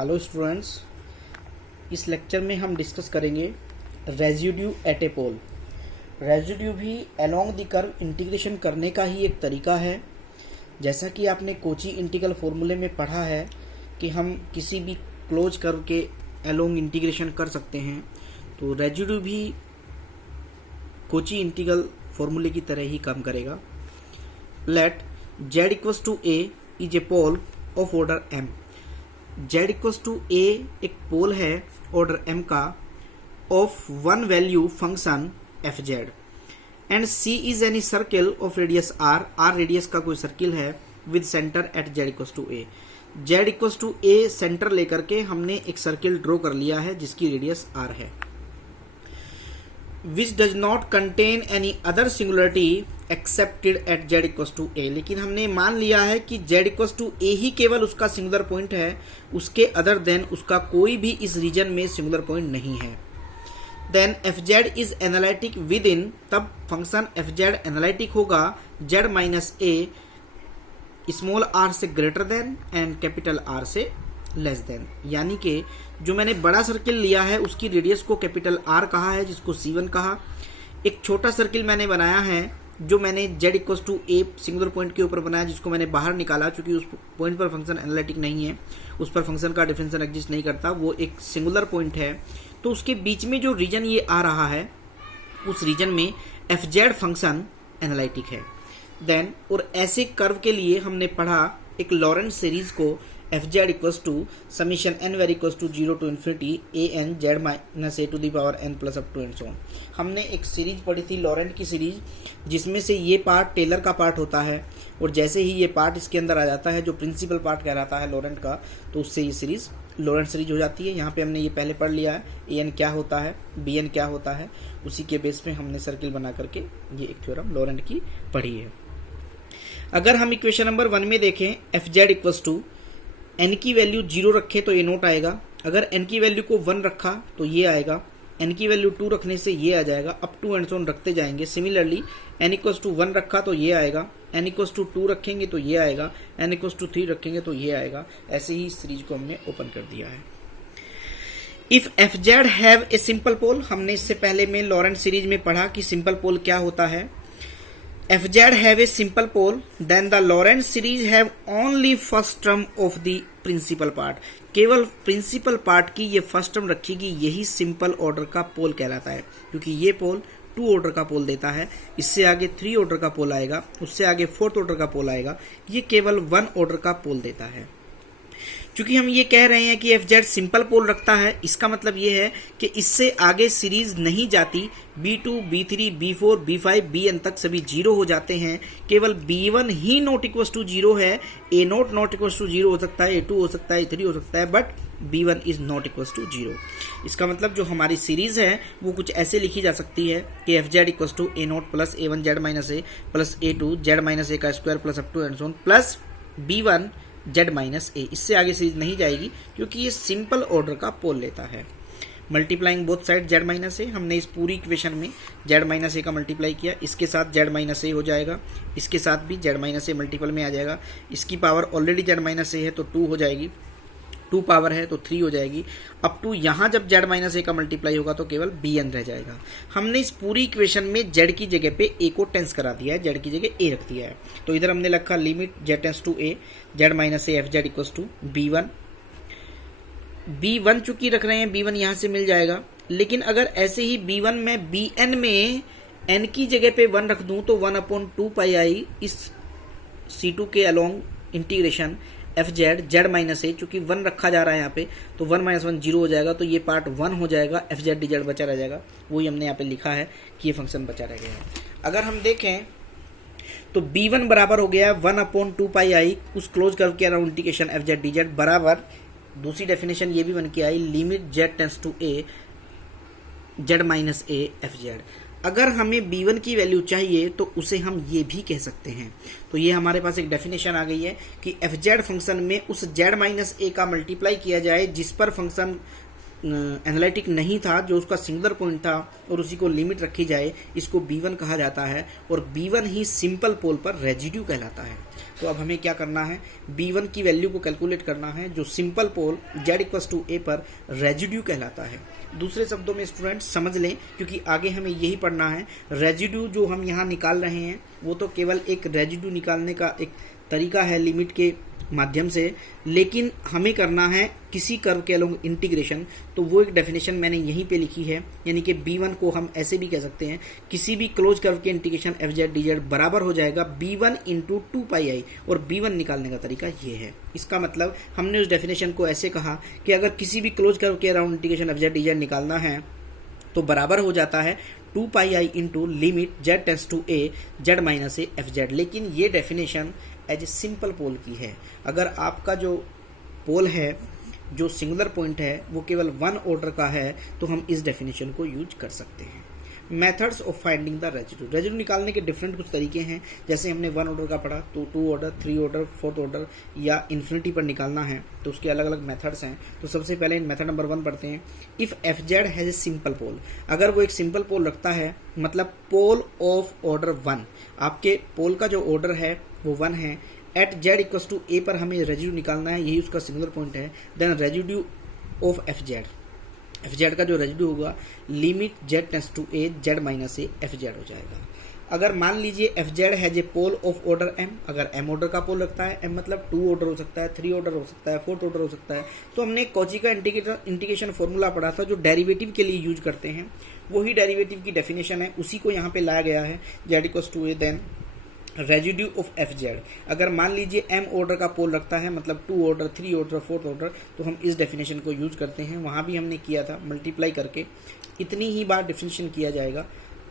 Hello students, इस lecture में हम डिस्कस करेंगे रेजिड्यू एट ए पोल। रेजिड्यू भी अलोंग द कर्व इंटीग्रेशन करने का ही एक तरीका है। जैसा कि आपने कोची इंटीग्रल फॉर्मूले में पढ़ा है कि हम किसी भी क्लोज कर्व के अलोंग इंटीग्रेशन कर सकते हैं, तो रेजिड्यू भी कोची इंटीग्रल फॉर्मूले की तरह ही काम करेगा। Let z equals to a is a pole of order m। z equals to a एक पोल है ऑर्डर m का of one value function fz and c is any circle of radius r radius का कोई circle है with center at z equals to a। z equals to a center लेकर के हमने एक सर्किल ड्रॉ कर लिया है जिसकी रेडियस r है, which does not contain any other singularity excepted at z equals to a। लेकिन हमने मान लिया है कि z इक्वल्स टू a ही केवल उसका सिंगुलर पॉइंट है, उसके अदर देन उसका कोई भी इस रीजन में सिंगुलर पॉइंट नहीं है। Then fz is analytic within, तब फंक्शन fz एनालिटिक होगा z minus a small r से greater than and capital R से लेस देन। यानी कि जो मैंने बड़ा सर्किल लिया है उसकी रेडियस को कैपिटल R कहा है, जिसको C1 कहा। एक छोटा सर्किल मैंने बनाया है जो मैंने z equals to a singular point के ऊपर बनाया, जिसको मैंने बाहर निकाला क्योंकि उस पॉइंट पर फंक्शन एनालिटिक नहीं है, उस पर फंक्शन का डिफरेंशियल एग्जिस्ट नहीं करता, वो एक सिंगुलर पॉइंट है। तो उसके बीच में जो रीजन ये आ रहा है उस रीजन में fz फंक्शन एनालिटिक है। देन और ऐसे कर्व के लिए हमने पढ़ा एक लॉरेंट सीरीज को fz equals to summation n very equals to 0 to infinity a n z minus a to the power n plus up to and so on. हमने एक सीरीज पढ़ी थी लॉरेंट की सीरीज, जिसमें से ये पार्ट टेलर का पार्ट होता है और जैसे ही ये पार्ट इसके अंदर आ जाता है जो प्रिंसिपल पार्ट कहलाता है लॉरेंट का, तो उससे ये सीरीज लॉरेंट सीरीज हो जाती है। यहाँ पे हमने ये पहले पढ़ लिया है a n क्या होता है, b n क्या होता है, उसी के बेस पे हमने सर्किल बना करके ये एक थ्योरम लॉरेंट की पढ़ी है। अगर हम इक्वेशन नंबर 1 में देखें fz इक्वल्स टू n की वैल्यू 0 रखे तो ये नोट आएगा, अगर n की वैल्यू को 1 रखा तो ये आएगा, n की वैल्यू 2 रखने से ये आ जाएगा, अप टू एंड सोन रखते जाएंगे। सिमिलरली n इक्वल्स टू 1 रखा तो ये आएगा, n इक्वल्स टू 2 रखेंगे तो ये आएगा, n इक्वल्स टू 3 रखेंगे तो ये आएगा। ऐसे ही सीरीज को हमने ओपन कर दिया है। If fz have a simple pole, हमने इससे पहले में लॉरेंट सीरीज में पढ़ा कि सिंपल पोल क्या होता है। fz have a simple pole, then the Lorentz series have only first term of the principal part। केवल प्रिंसिपल पार्ट की ये फर्स्ट टर्म रखेगी, यही सिंपल ऑर्डर का पोल कहलाता है, क्योंकि ये पोल 2 ऑर्डर का पोल देता है। इससे आगे 3 ऑर्डर का पोल आएगा, उससे आगे 4th ऑर्डर का पोल आएगा, ये केवल 1 ऑर्डर का पोल देता है। क्योंकि हम ये कह रहे हैं कि fz सिंपल पोल रखता है, इसका मतलब ये है कि इससे आगे सीरीज नहीं जाती। b2, b3, b4, b5, bn तक सभी 0 हो जाते हैं, केवल b1 he not equals to 0 है। a naught not equals to 0 हो सकता है, a2 हो सकता है, a3 हो सकता है, but b1 is not equals to 0। इसका मतलब जो हमारी सीरीज है वो कुछ ऐसे लिखी जा सकती है कि fz equals to a naught plus a1 z minus a plus a2 z minus a का square plus up to and so on plus b1 z minus a। इससे आगे सीरीज नहीं जाएगी क्योंकि ये सिंपल ऑर्डर का पोल लेता है। Multiplying both side z minus a, हमने इस पूरी इक्वेशन में z माइनस a का मल्टीप्लाई किया, इसके साथ z माइनस a हो जाएगा, इसके साथ भी z माइनस a मल्टीपल में आ जाएगा। इसकी power already z minus a है तो 2 हो जाएगी, 2 पावर है तो 3 हो जाएगी। अप टू यहाँ जब z माइनस a का मल्टीप्लाई होगा तो केवल bn रह जाएगा। हमने इस पूरी इक्वेशन में z की जगह पे a को टेंस करा दिया है, z की जगह a रख दिया है। तो इधर हमने लिखा limit z tends to a z minus a fz equals to b1 चूंकि रख रहे हैं b1 यहाँ से मिल जाएगा। लेकिन अगर ऐसे ही b1 में bn में n की जगह पे 1 रख दूं तो 1/2 पाई आई इस c2 के along integration fz z minus a, चूंकि 1 रखा जा रहा है यहाँ पे तो 1 माइनस 1 0 हो जाएगा, तो ये पार्ट 1 हो जाएगा, fz dz बचा रह जाएगा। वही हमने यहाँ पे लिखा है कि ये फंक्शन बचा रह गया है। अगर हम देखें तो b1 बराबर हो गया 1/2 पाई आई उस क्लोज कर्व के अराउंड इंटीग्रेशन fz dz बराबर, दूसरी डेफिनेशन ये भी बन के आई limit z tends to a z minus a fz। अगर हमें b1 की वैल्यू चाहिए तो उसे हम ये भी कह सकते हैं। तो ये हमारे पास एक डेफिनेशन आ गई है कि fz फंक्शन में उस z माइनस a का मल्टीप्लाई किया जाए जिस पर फंक्शन एनालिटिक नहीं था, जो उसका सिंगुलर पॉइंट था और उसी को लिमिट रखी जाए, इसको B1 कहा जाता है और B1 ही सिंपल पोल पर रेजिड्यू कहलाता है। तो अब हमें क्या करना है, B1 की वैल्यू को कैलकुलेट करना है जो सिंपल पोल Z=A पर रेजिड्यू कहलाता है। दूसरे शब्दों में स्टूडेंट समझ लें, क्योंकि आगे हमें यही पढ़ना है, रेजिड्यू जो हम यहाँ निकाल रहे हैं वो तो केवल एक रेजिड्यू निकालने का एक तरीका है लिमिट के माध्यम से, लेकिन हमें करना है किसी कर्व के अलोंग इंटीग्रेशन। तो वो एक डेफिनेशन मैंने यहीं पे लिखी है, यानी कि B1 को हम ऐसे भी कह सकते हैं, किसी भी क्लोज कर्व के इंटीग्रेशन FZ dz बराबर हो जाएगा B1 × 2πi, और B1 निकालने का तरीका ये है। इसका मतलब हमने उस डेफिनेशन को ऐसे कहा कि अगर किसी भी क्लोज कर्व के अराउंड इंटीग्रेशन FZ dz निकालना है तो बराबर हो जाता है 2πi × limit Z→A Z - A FZ। लेकिन ये डेफिनेशन एज ए सिंपल पोल की है। अगर आपका जो पोल है, जो सिंगुलर पॉइंट है, वो केवल 1 ऑर्डर का है तो हम इस डेफिनेशन को यूज कर सकते हैं। Methods of finding the residue, residue निकालने के डिफरेंट कुछ तरीके हैं। जैसे हमने 1 ऑर्डर का पढ़ा तो 2 ऑर्डर, 3 ऑर्डर, 4th ऑर्डर या इन्फिनिटी पर निकालना है तो उसके अलग अलग मेथड्स हैं। तो सबसे पहले मेथड नंबर 1 पढ़ते हैं। If FZ has a simple pole, अगर वो एक सिंपल पोल रखता है, मतलब पोल ऑफ ऑर्डर 1, आपके पोल का जो ऑर्डर है वो 1 है, एट Z=A पर हमें रेजिड्यू निकालना है, यही उसका सिंगुलर पॉइंट है, देन रेजिड्यू ऑफ FZ का जो रेजिड्यू होगा limit Z→A Z - A FZ हो जाएगा। अगर मान लीजिए FZ has a pole of order M, अगर M ऑर्डर का पोल रखता है, M मतलब 2 ऑर्डर हो सकता है, 3 ऑर्डर हो सकता है, 4th ऑर्डर हो सकता है, तो हमने कॉची का इंटीग्रेशन फॉर्मूला पढ़ा था जो डेरिवेटिव के लिए यूज करते हैं, वही डेरिवेटिव की डेफिनेशन है, उसी को यहाँ पे लाया गया है। Z=A then residue of FZ। अगर मान लीजिए M ऑर्डर का पोल रखता है, मतलब 2 ऑर्डर, 3 ऑर्डर, 4th ऑर्डर, तो हम इस डेफिनेशन को यूज करते हैं। वहाँ भी हमने किया था मल्टीप्लाई करके, इतनी ही बार डिफरेंशिएशन किया जाएगा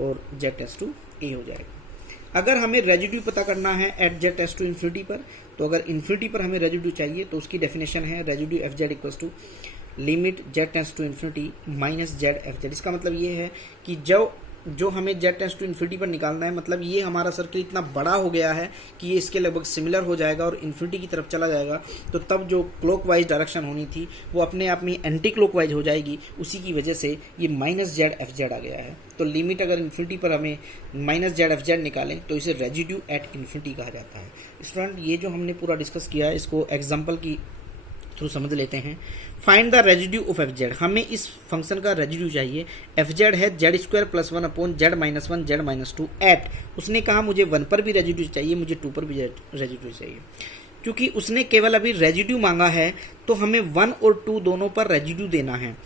और Z→A हो जाएगा। अगर हमें रेजिड्यू पता करना है एट Z→∞ पर, तो अगर इन्फिनिटी पर हमें रेजिड्यू चाहिए तो उसकी डेफिनेशन है residue FZ limit Z→∞ - Z FZ। इसका मतलब ये है कि जो हमें Z→∞ पर निकालना है, मतलब ये हमारा सर्किल इतना बड़ा हो गया है कि ये इसके लगभग सिमिलर हो जाएगा और इन्फिनिटी की तरफ चला जाएगा, तो तब जो क्लॉकवाइज डायरेक्शन होनी थी वो अपने आप में एंटी क्लॉकवाइज हो जाएगी। उसी की वजह से ये -Z FZ आ गया है। तो लिमिट अगर इन्फिनिटी पर हमें -Z FZ निकालें तो इसे रेजिड्यू एट इन्फिनिटी कहा जाता है। स्टूडेंट, ये जो हमने पूरा डिस्कस किया है इसको एग्जाम्पल की थ्रू समझ लेते हैं। Find the residue of FZ, हमें इस फंक्शन का रेजिड्यू चाहिए। FZ है Z² + 1 / Z - 1 Z - 2 एट, उसने कहा मुझे 1 पर भी रेजिड्यू चाहिए, मुझे 2 पर भी रेजिड्यू चाहिए। क्योंकि उसने केवल अभी रेजिड्यू मांगा है तो हमें 1 और 2 दोनों पर रेजिड्यू देना है।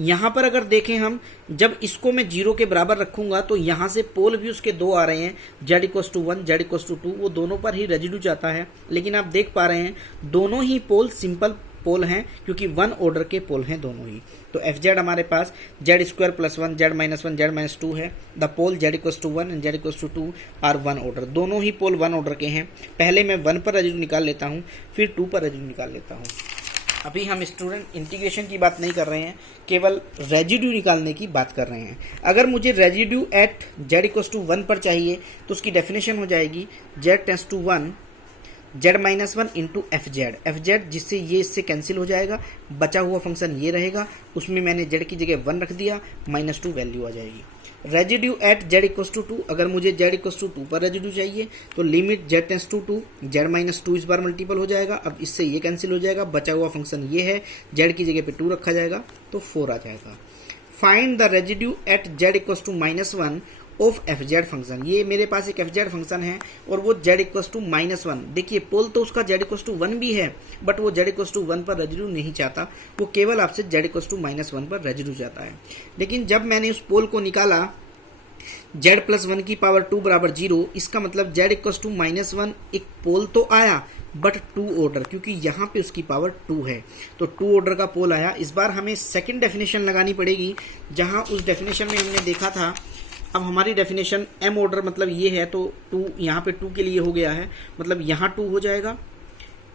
यहाँ पर अगर देखें हम, जब इसको मैं 0 के बराबर रखूंगा तो यहाँ से पोल भी उसके 2 आ रहे हैं, Z=1 Z=2, वो दोनों पर ही रेजिड्यू चाहता है। लेकिन आप देख पा रहे हैं दोनों ही पोल सिंपल पोल हैं, क्योंकि 1 ऑर्डर के पोल हैं दोनों ही। तो FZ हमारे पास Z² + 1 Z - 1 Z - 2 है। The pole Z=1 and Z=2 are 1 order, दोनों ही पोल 1 ऑर्डर के हैं। पहले मैं 1 पर रेजिड्यू निकाल लेता हूँ, फिर 2 पर रेजिड्यू निकाल लेता हूँ। अभी हम स्टूडेंट इंटीग्रेशन की बात नहीं कर रहे हैं, केवल रेजिड्यू निकालने की बात कर रहे हैं। अगर मुझे रेजिड्यू एट Z=1 पर चाहिए तो उसकी डेफिनेशन हो जाएगी Z→1 Z - 1 × FZ, जिससे ये इससे कैंसिल हो जाएगा, बचा हुआ फंक्शन ये रहेगा, उसमें मैंने Z की जगह 1 रख दिया, -2 वैल्यू आ जाएगी। रेजिड्यू एट Z=2, अगर मुझे Z=2 पर रेजिड्यू चाहिए तो लिमिट Z→2 Z - 2 इस बार मल्टीपल हो जाएगा, अब इससे ये कैंसिल हो जाएगा, बचा हुआ फंक्शन ये है, Z की जगह पे 2 रखा जाएगा तो 4 आ जाएगा। Find the residue at Z=-1 of FZ function, ये मेरे पास एक FZ फंक्शन है और वो Z=-1। देखिए पोल तो उसका Z=1 भी है, बट वो Z=1 पर रेजिड्यू नहीं चाहता, वो केवल आपसे Z=-1 पर रेजिड्यू चाहता है। लेकिन जब मैंने उस पोल को निकाला Z+1 की पावर 2 = 0, इसका मतलब Z=-1 एक पोल तो आया बट 2 ऑर्डर, क्योंकि यहाँ पे उसकी पावर 2 है, तो 2 ऑर्डर का पोल आया। इस बार हमें सेकंड डेफिनेशन लगानी पड़ेगी, जहाँ उस डेफिनेशन में हमने देखा था। अब हमारी डेफिनेशन M ऑर्डर मतलब ये है, तो 2 यहाँ पे 2 के लिए हो गया है, मतलब यहाँ 2 हो जाएगा,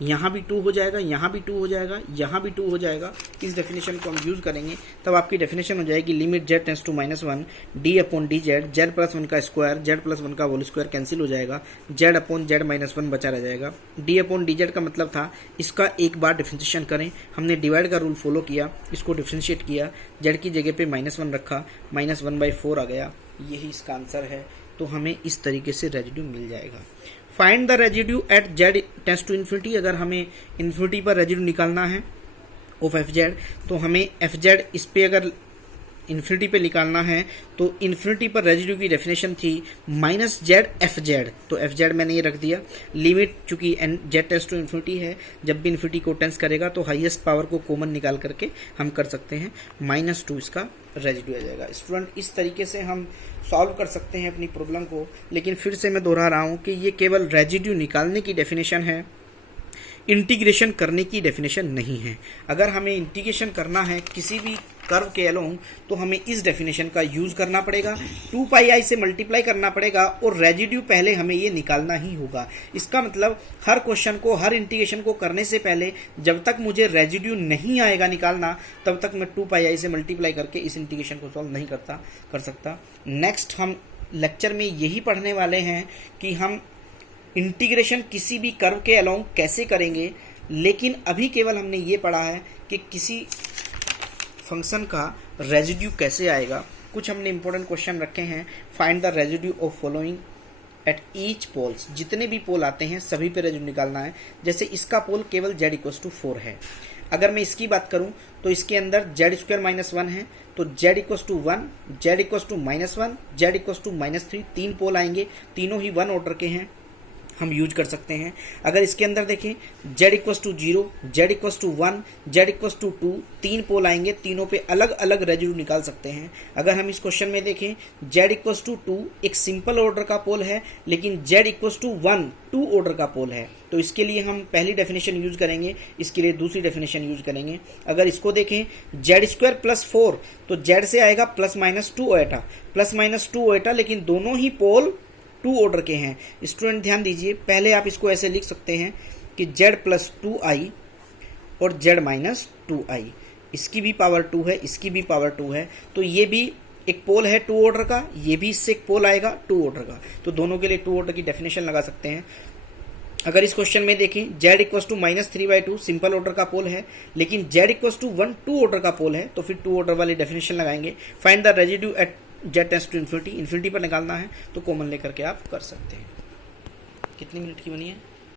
यहाँ भी 2 हो जाएगा, यहाँ भी 2 हो जाएगा, यहाँ भी 2 हो जाएगा। इस डेफिनेशन को हम यूज़ करेंगे तब आपकी डेफिनेशन हो जाएगी limit z tends to -1 d upon D Z, Z plus 1 का स्क्वायर, जेड प्लस 1 का होल स्क्वायर कैंसिल हो जाएगा, z अपॉन z माइनस 1 बचा रह जाएगा। d अपॉन डी जेड का मतलब था इसका एक बार डिफ्रेंशिएशन करें, हमने डिवाइड का रूल फॉलो किया, इसको डिफ्रेंशिएट किया, z की जगह पे -1 रखा, -1/4 आ गया, यही इसका आंसर है। तो हमें इस तरीके से रेजिड्यू मिल जाएगा। Find the residue at z tends to infinity, अगर हमें इन्फिनिटी पर रेजिड्यू निकालना है ऑफ fz, तो हमें fz इस पे अगर इन्फिनिटी पे निकालना है तो इन्फिनिटी पर रेजिड्यू की डेफिनेशन थी -z fz, तो fz मैंने ये रख दिया। लिमिट चूंकि z टेंड्स टू इन्फिनिटी है, जब भी इन्फिनिटी को टेंस करेगा तो हाईएस्ट पावर को कॉमन निकाल करके हम कर सकते हैं, -2 इसका रेजिड्यू आ जाएगा। स्टूडेंट, इस तरीके से हम सॉल्व कर सकते हैं अपनी प्रॉब्लम को, लेकिन फिर से मैं दोहरा रहा हूँ कि ये केवल रेजिड्यू निकालने की डेफिनेशन है, इंटीग्रेशन करने की डेफिनेशन नहीं है। अगर हमें इंटीग्रेशन करना है किसी भी कर्व के अलोंग तो हमें इस डेफिनेशन का यूज करना पड़ेगा, 2πi से मल्टीप्लाई करना पड़ेगा और रेजिड्यू पहले हमें ये निकालना ही होगा। इसका मतलब हर क्वेश्चन को, हर इंटीग्रेशन को करने से पहले जब तक मुझे रेजिड्यू नहीं आएगा निकालना, तब तक मैं 2πi से मल्टीप्लाई करके इस इंटीग्रेशन को सॉल्व नहीं कर सकता। नेक्स्ट हम लेक्चर में यही पढ़ने वाले हैं कि हम इंटीग्रेशन किसी भी कर्व के अलोंग कैसे करेंगे, लेकिन अभी केवल हमने ये पढ़ा है कि किसी फंक्शन का रेजिड्यू कैसे आएगा। कुछ हमने इंपॉर्टेंट क्वेश्चन रखे हैं। Find the residue of following at each poles, जितने भी पोल आते हैं सभी पे रेजिड्यू निकालना है। जैसे इसका पोल केवल z = 4 है, अगर मैं इसकी बात करूं तो इसके अंदर z² - 1 है, तो z = 1, z = -1, z = -3, 3 पोल आएंगे, तीनों ही 1 ऑर्डर के हैं, हम यूज कर सकते हैं। अगर इसके अंदर देखें z = 0, z = 1, z = 2, 3 पोल आएंगे, तीनों पे अलग अलग रेजिड्यू निकाल सकते हैं। अगर हम इस क्वेश्चन में देखें z = 2 एक सिंपल ऑर्डर का पोल है, लेकिन z = 1 2 ऑर्डर का पोल है, तो इसके लिए हम पहली डेफिनेशन यूज करेंगे, इसके लिए दूसरी डेफिनेशन यूज करेंगे। अगर इसको देखें z² + 4, तो z से आएगा ±2 ओएटा, ±2 ओएटा, लेकिन दोनों ही पोल 2 ऑर्डर के हैं। स्टूडेंट ध्यान दीजिए, पहले आप इसको ऐसे लिख सकते हैं कि z + 2i और z - 2i, इसकी भी पावर 2 है, इसकी भी पावर 2 है, तो ये भी एक पोल है 2 ऑर्डर का, ये भी इससे एक पोल आएगा 2 ऑर्डर का, तो दोनों के लिए 2 ऑर्डर की डेफिनेशन लगा सकते हैं। अगर इस क्वेश्चन में देखें z = -3/2 सिंपल ऑर्डर का पोल है, लेकिन z = 1 2 ऑर्डर का पोल है, तो फिर 2 ऑर्डर वाली डेफिनेशन लगाएंगे। Find the residue at z tends to infinity, infinity पर निकालना है तो कॉमन लेकर के आप कर सकते हैं। कितनी मिनट की बनी है?